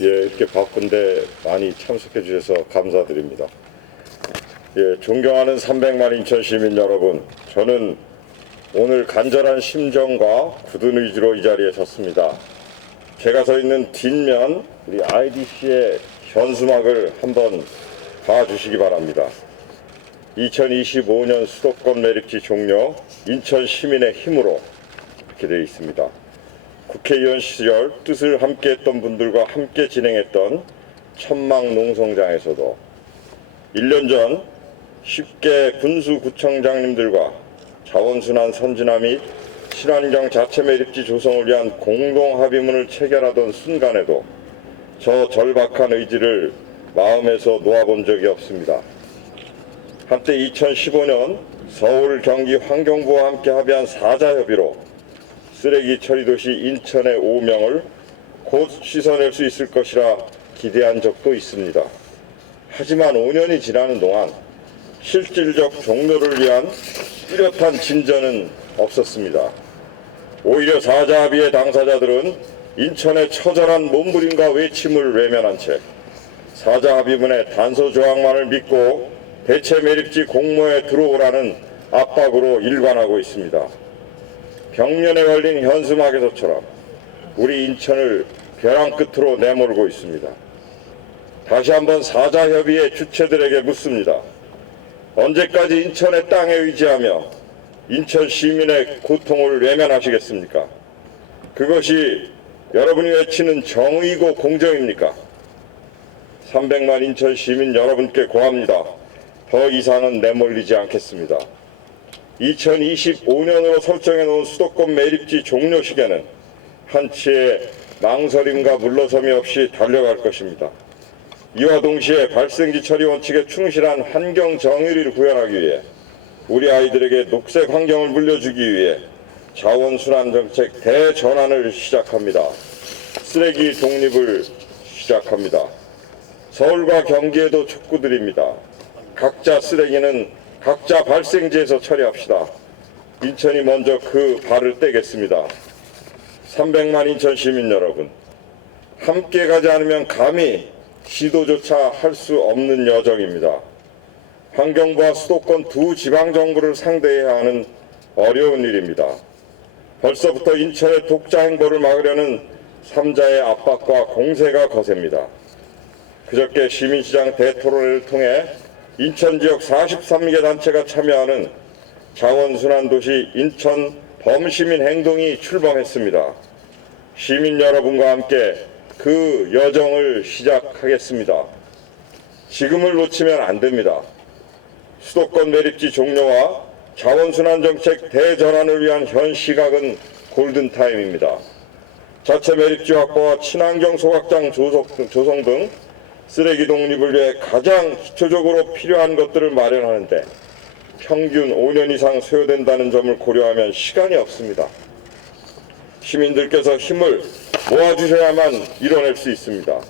이렇게 바쁜데 많이 참석해 주셔서 감사드립니다. 존경하는 300만 인천 시민 여러분, 저는 오늘 간절한 심정과 굳은 의지로 이 자리에 섰습니다. 제가 서 있는 뒷면 우리 IDC의 현수막을 한번 봐주시기 바랍니다. 2025년 수도권 매립지 종료, 인천 시민의 힘으로 이렇게 되어 있습니다. 국회의원 시절 뜻을 함께했던 분들과 함께 진행했던 천막 농성장에서도 1년 전 10개 군수구청장님들과 자원순환 선진화 및 친환경 자체 매립지 조성을 위한 공동 합의문을 체결하던 순간에도 저 절박한 의지를 마음에서 놓아본 적이 없습니다. 한때 2015년 서울, 경기, 환경부와 함께 합의한 사자협의로 쓰레기 처리도시 인천의 오명을 곧 씻어낼 수 있을 것이라 기대한 적도 있습니다. 하지만 5년이 지나는 동안 실질적 종료를 위한 뚜렷한 진전은 없었습니다. 오히려 사자합의의 당사자들은 인천의 처절한 몸부림과 외침을 외면한 채 사자합의문의 단서 조항만을 믿고 대체 매립지 공모에 들어오라는 압박으로 일관하고 있습니다. 벽면에 걸린 현수막에서처럼 우리 인천을 벼랑 끝으로 내몰고 있습니다. 다시 한번 사자협의회 주체들에게 묻습니다. 언제까지 인천의 땅에 의지하며 인천 시민의 고통을 외면하시겠습니까? 그것이 여러분이 외치는 정의고 공정입니까? 300만 인천 시민 여러분께 고합니다. 더 이상은 내몰리지 않겠습니다. 2025년으로 설정해 놓은 수도권 매립지 종료 시기에는 한치의 망설임과 물러섬이 없이 달려갈 것입니다. 이와 동시에 발생지 처리 원칙에 충실한 환경 정의를 구현하기 위해 우리 아이들에게 녹색 환경을 물려주기 위해 자원순환 정책 대전환을 시작합니다. 쓰레기 독립을 시작합니다. 서울과 경기에도 촉구드립니다. 각자 쓰레기는 각자 발생지에서 처리합시다. 인천이 먼저 그 발을 떼겠습니다. 300만 인천 시민 여러분, 함께 가지 않으면 감히 시도조차 할 수 없는 여정입니다. 환경부와 수도권 두 지방정부를 상대해야 하는 어려운 일입니다. 벌써부터 인천의 독자 행보를 막으려는 3자의 압박과 공세가 거셉니다. 그저께 시민시장 대토론회를 통해 인천 지역 43개 단체가 참여하는 자원순환도시 인천 범시민 행동이 출범했습니다. 시민 여러분과 함께 그 여정을 시작하겠습니다. 지금을 놓치면 안 됩니다. 수도권 매립지 종료와 자원순환 정책 대전환을 위한 현 시각은 골든타임입니다. 자체 매립지 확보와 친환경 소각장 조성 등 쓰레기 독립을 위해 가장 기초적으로 필요한 것들을 마련하는데 평균 5년 이상 소요된다는 점을 고려하면 시간이 없습니다. 시민들께서 힘을 모아주셔야만 이뤄낼 수 있습니다.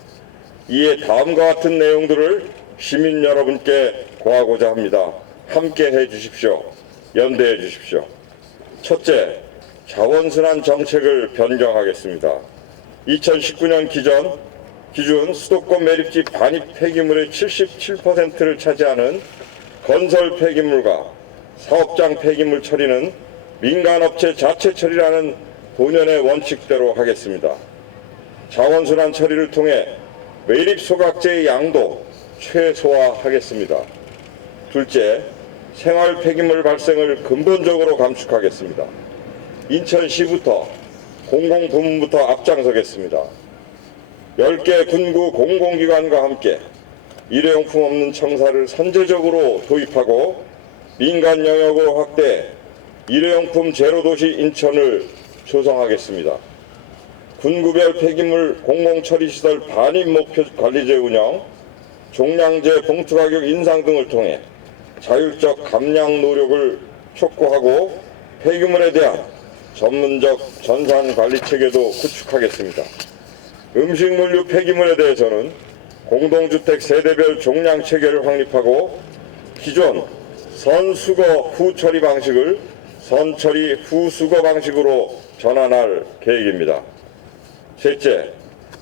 이에 다음과 같은 내용들을 시민 여러분께 고하고자 합니다. 함께 해주십시오. 연대해 주십시오. 첫째, 자원순환 정책을 변경하겠습니다. 2019년 기준 수도권 매립지 반입 폐기물의 77%를 차지하는 건설 폐기물과 사업장 폐기물 처리는 민간업체 자체 처리라는 본연의 원칙대로 하겠습니다. 자원순환 처리를 통해 매립 소각제의 양도 최소화하겠습니다. 둘째, 생활 폐기물 발생을 근본적으로 감축하겠습니다. 인천시부터 공공부문부터 앞장서겠습니다. 10개 군구 공공기관과 함께 일회용품 없는 청사를 선제적으로 도입하고 민간 영역으로 확대 일회용품 제로도시 인천을 조성하겠습니다. 군구별 폐기물 공공처리시설 반입 목표 관리제 운영, 종량제 봉투 가격 인상 등을 통해 자율적 감량 노력을 촉구하고 폐기물에 대한 전문적 전산 관리 체계도 구축하겠습니다. 음식물류 폐기물에 대해서는 공동주택 세대별 종량 체계를 확립하고 기존 선수거 후처리 방식을 선처리 후수거 방식으로 전환할 계획입니다. 셋째,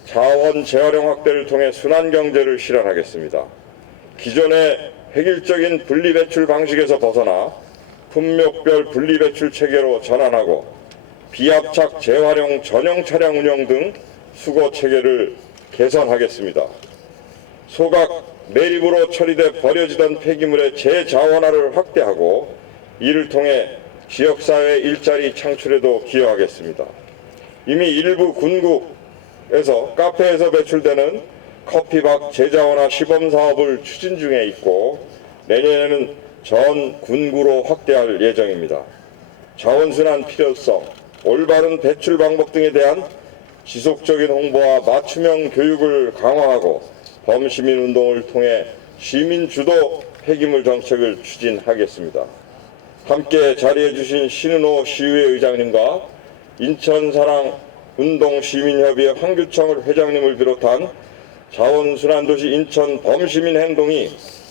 자원 재활용 확대를 통해 순환경제를 실현하겠습니다. 기존의 획일적인 분리배출 방식에서 벗어나 품목별 분리배출 체계로 전환하고 비압착 재활용 전용 차량 운영 등 수거 체계를 개선하겠습니다. 소각 매립으로 처리돼 버려지던 폐기물의 재자원화를 확대하고 이를 통해 지역사회 일자리 창출에도 기여하겠습니다. 이미 일부 군구에서 카페에서 배출되는 커피박 재자원화 시범사업을 추진 중에 있고 내년에는 전 군구로 확대할 예정입니다. 자원순환 필요성, 올바른 배출 방법 등에 대한 지속적인 홍보와 맞춤형 교육을 강화하고 범시민 운동을 통해 시민 주도 폐기물 정책을 추진하겠습니다. 함께 자리해 주신 신은호 시의회 의장님과 인천사랑 운동시민협의회 황규청 회장님을 비롯한 자원순환도시 인천 범시민 행동이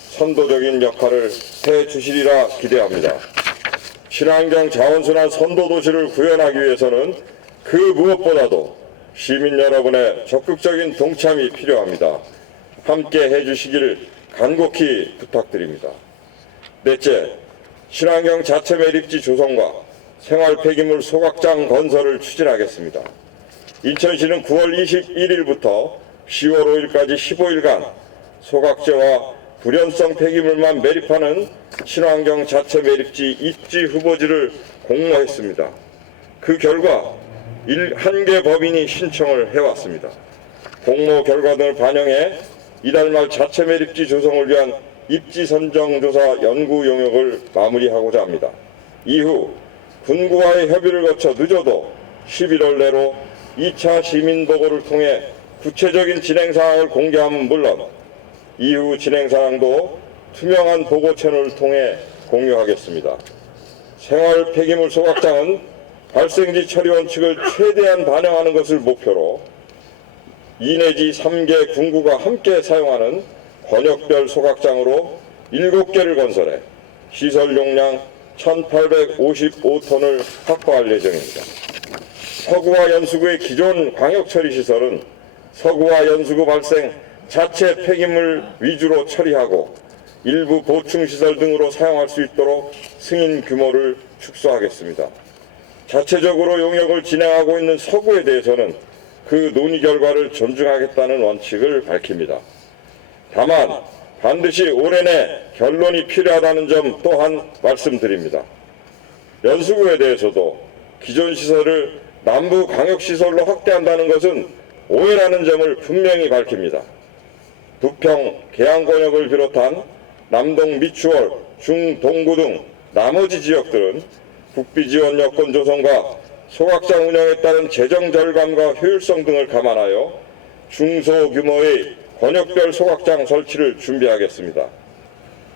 선도적인 역할을 해주시리라 기대합니다. 친환경 자원순환 선도도시를 구현하기 위해서는 그 무엇보다도 시민 여러분의 적극적인 동참이 필요합니다. 함께 해주시기를 간곡히 부탁드립니다. 넷째, 친환경 자체 매립지 조성과 생활 폐기물 소각장 건설을 추진하겠습니다. 인천시는 9월 21일부터 10월 5일까지 15일간 소각재와 불연성 폐기물만 매립하는 친환경 자체 매립지 입지 후보지를 공모했습니다. 그 결과 1개 법인이 신청을 해왔습니다. 공모 결과 등을 반영해 이달 말 자체 매립지 조성을 위한 입지 선정 조사 연구 용역을 마무리하고자 합니다. 이후 군구와의 협의를 거쳐 늦어도 11월 내로 2차 시민보고를 통해 구체적인 진행사항을 공개하면 물론 이후 진행사항도 투명한 보고 채널을 통해 공유하겠습니다. 생활 폐기물 소각장은 발생지 처리 원칙을 최대한 반영하는 것을 목표로 2 내지 3개 군구가 함께 사용하는 권역별 소각장으로 7개를 건설해 시설 용량 1,855톤을 확보할 예정입니다. 서구와 연수구의 기존 광역처리시설은 서구와 연수구 발생 자체 폐기물 위주로 처리하고 일부 보충시설 등으로 사용할 수 있도록 승인 규모를 축소하겠습니다. 자체적으로 용역을 진행하고 있는 서구에 대해서는 그 논의 결과를 존중하겠다는 원칙을 밝힙니다. 다만 반드시 올해 내 결론이 필요하다는 점 또한 말씀드립니다. 연수구에 대해서도 기존 시설을 남부 광역시설로 확대한다는 것은 오해라는 점을 분명히 밝힙니다. 부평, 계양권역을 비롯한 남동 미추홀, 중동구 등 나머지 지역들은 국비지원 여건 조성과 소각장 운영에 따른 재정 절감과 효율성 등을 감안하여 중소규모의 권역별 소각장 설치를 준비하겠습니다.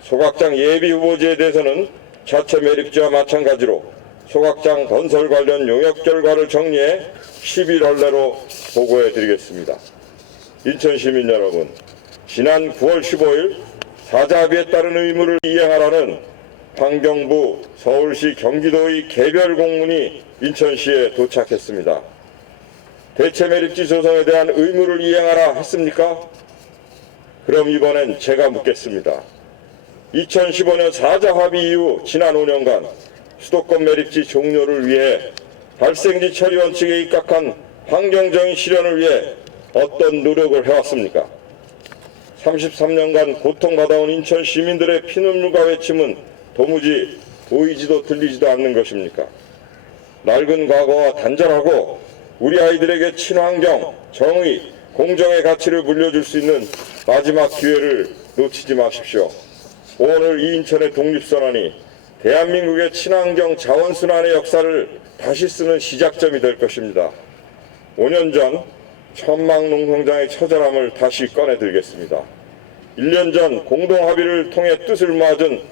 소각장 예비 후보지에 대해서는 자체 매립지와 마찬가지로 소각장 건설 관련 용역 결과를 정리해 11월 내로 보고해 드리겠습니다. 인천 시민 여러분, 지난 9월 15일 사자합의에 따른 의무를 이행하라는 환경부, 서울시, 경기도의 개별 공문이 인천시에 도착했습니다. 대체 매립지 조성에 대한 의무를 이행하라 했습니까? 그럼 이번엔 제가 묻겠습니다. 2015년 사자합의 이후 지난 5년간 수도권 매립지 종료를 위해 발생지 처리 원칙에 입각한 환경적인 실현을 위해 어떤 노력을 해왔습니까? 33년간 고통받아온 인천 시민들의 피눈물과 외침은 도무지 보이지도 들리지도 않는 것입니까? 낡은 과거와 단절하고 우리 아이들에게 친환경, 정의, 공정의 가치를 물려줄 수 있는 마지막 기회를 놓치지 마십시오. 오늘 이 인천의 독립선언이 대한민국의 친환경 자원순환의 역사를 다시 쓰는 시작점이 될 것입니다. 5년 전 천막농성장의 처절함을 다시 꺼내들겠습니다. 1년 전 공동합의를 통해 뜻을 모아준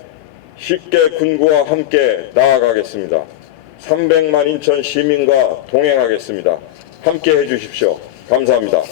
10개 군구와 함께 나아가겠습니다. 300만 인천 시민과 동행하겠습니다. 함께 해주십시오. 감사합니다.